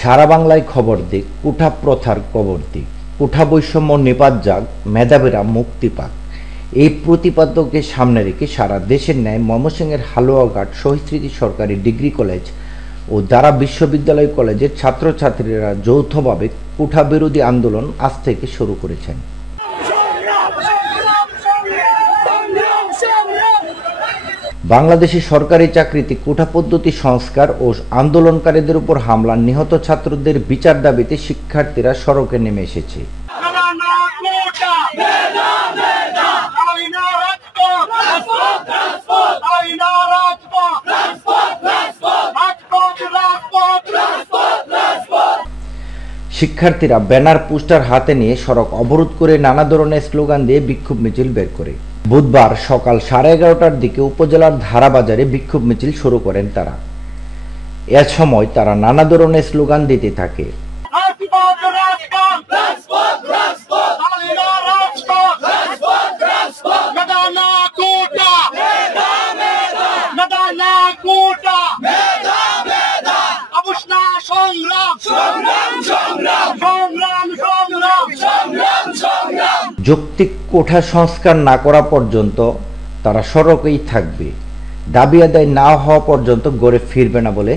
সারা বাংলায় খবর দিক, কুঠা প্রথার কবর দিক, কুঠা বৈষম্য নিপাত যাক, মেধাবীরা মুক্তি পাক। এই প্রতিপাদ্যকে সামনে রেখে সারা দেশের ন্যায় ময়মনসিংহের হালুয়াঘাট শহীদ স্মৃতি সরকারি ডিগ্রি কলেজ ও দারা বিশ্ববিদ্যালয় কলেজের ছাত্রছাত্রীরা যৌথভাবে কুঠা বিরোধী আন্দোলন আজ থেকে শুরু করেছেন। বাংলাদেশের সরকারি চাকরিতে কোটা পদ্ধতি সংস্কার ও আন্দোলনকারীদের উপর হামলা, নিহত ছাত্রদের বিচার দাবিতে শিক্ষার্থীরা সড়কে নেমে এসেছে। শিক্ষার্থীরা ব্যানার পোস্টার হাতে নিয়ে সড়ক অবরোধ করে নানা ধরনের স্লোগান দিয়ে বিক্ষোভ মিছিল বের করে। বুধবার সকাল 11:30টার দিকে উপজেলার ধারাবাজারে বিক্ষোভ মিছিল শুরু করেন তারা। এ সময় তারা নানা ধরনের স্লোগান দিতে থাকে। যৌক্তিক কোঠা সংস্কার না করা পর্যন্ত তারা সড়কেই থাকবে, দাবি আদায় না হওয়া পর্যন্ত গড়ে ফিরবে না বলে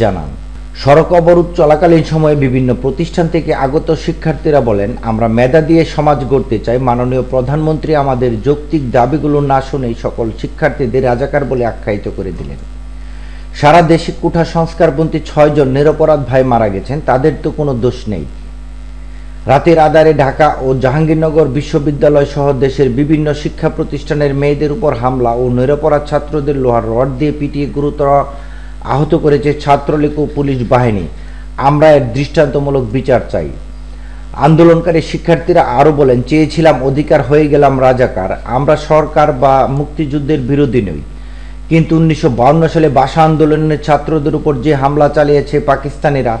জানান। সড়ক অবরোধ চলাকালীন সময়ে বিভিন্ন প্রতিষ্ঠান থেকে আগত শিক্ষার্থীরা বলেন, আমরা মেধা দিয়ে সমাজ গড়তে চাই। মাননীয় প্রধানমন্ত্রী আমাদের যৌক্তিক দাবিগুলো না শুনেই সকল শিক্ষার্থীদের রাজাকার বলে আখ্যায়িত করে দিলেন। সারা দেশে কোঠা সংস্কারপন্থী 6 জন নিরপরাধ ভাই মারা গেছেন, তাদের তো কোনো দোষ নেই। রাতের আধারে ঢাকা ও জাহাঙ্গীরনগর বিশ্ববিদ্যালয় সহ দেশের বিভিন্ন শিক্ষা প্রতিষ্ঠানের মেয়েদের উপর হামলা ও নিরপরাধ ছাত্রদের লোহার রড দিয়ে পিটিয়ে গুরুতর আহত করেছে ছাত্রলীগ ও পুলিশ বাহিনী। আমরা এর দৃষ্টান্তমূলক বিচার চাই। আন্দোলনকারী শিক্ষার্থীরা আরও বলেন, চেয়েছিলাম অধিকার, হয়ে গেলাম রাজাকার। আমরা সরকার বা মুক্তিযুদ্ধের বিরোধী নই, কিন্তু 1952 সালে ভাষা আন্দোলনের ছাত্রদের উপর যে হামলা চালিয়েছে পাকিস্তানিরা,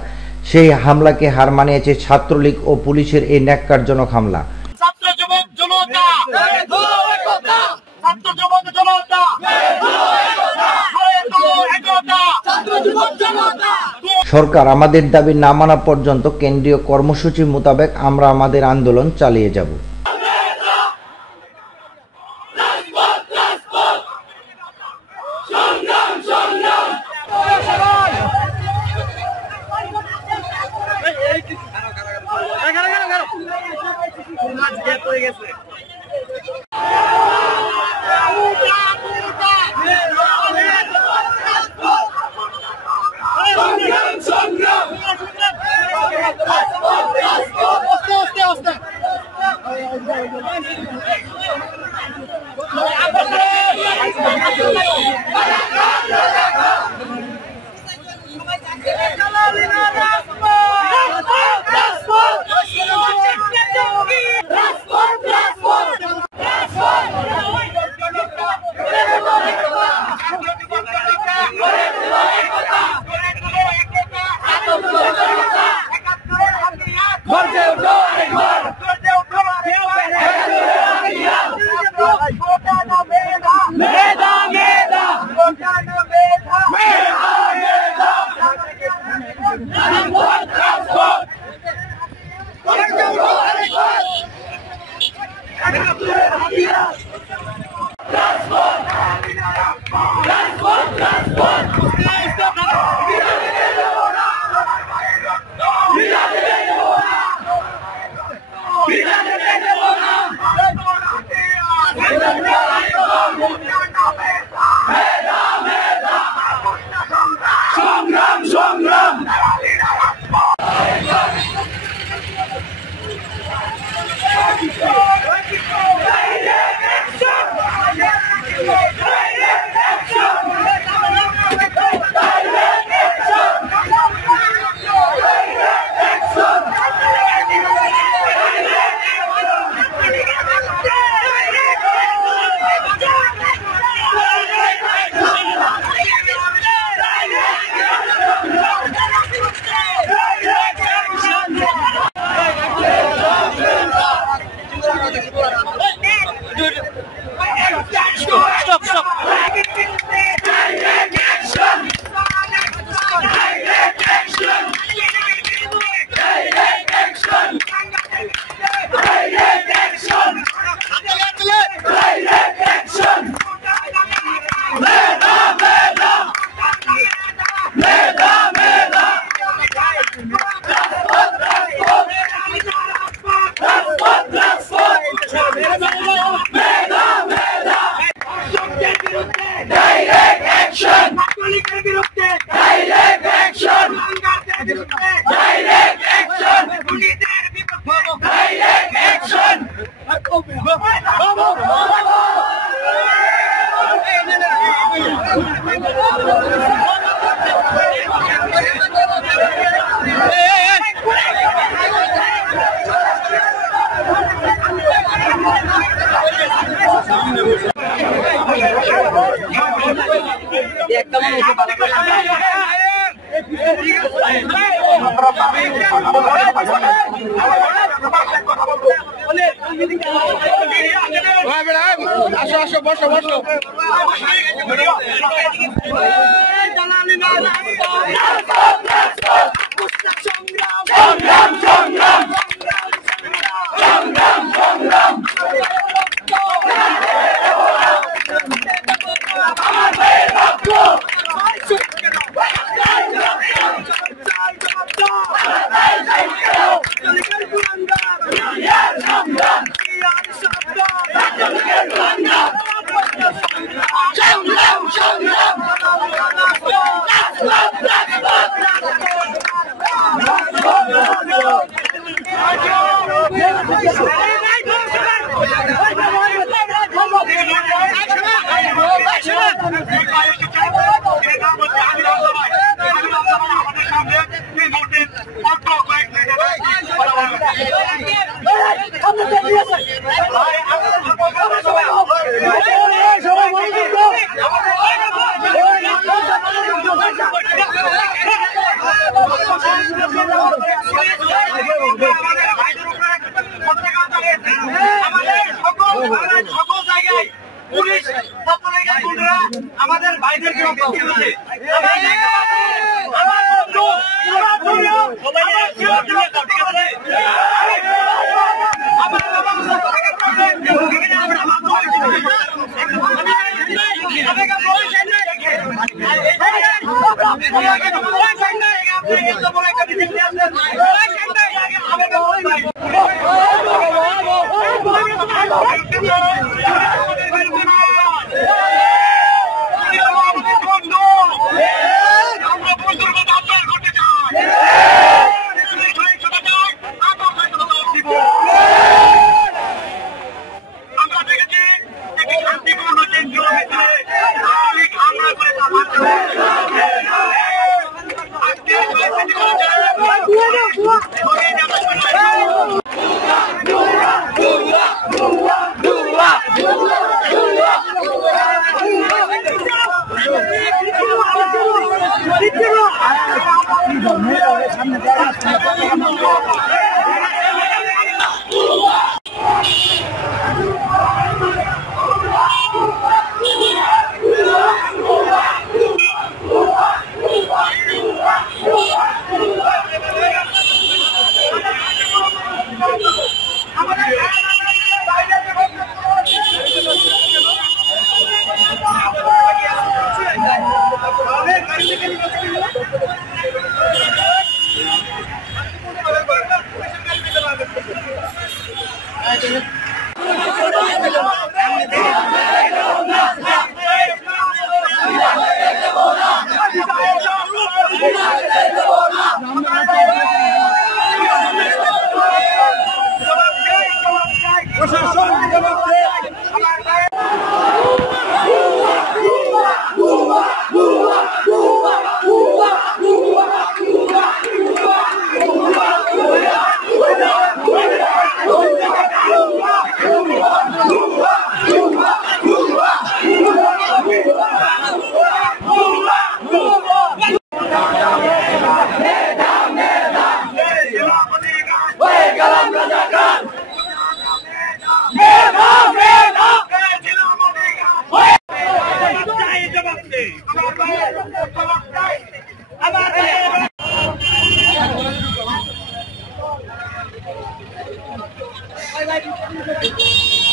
সেই হামলাকে হার মানিয়েছে ছাত্রলীগ ও পুলিশের এই ন্যাক্কারজনক হামলা। সরকার আমাদের দাবি না মানা পর্যন্ত কেন্দ্রীয় কর্মসূচি মোতাবেক আমরা আমাদের আন্দোলন চালিয়ে যাব। আসো আসো বসো বসো আমাদের ভাইদেরকে Bye bye.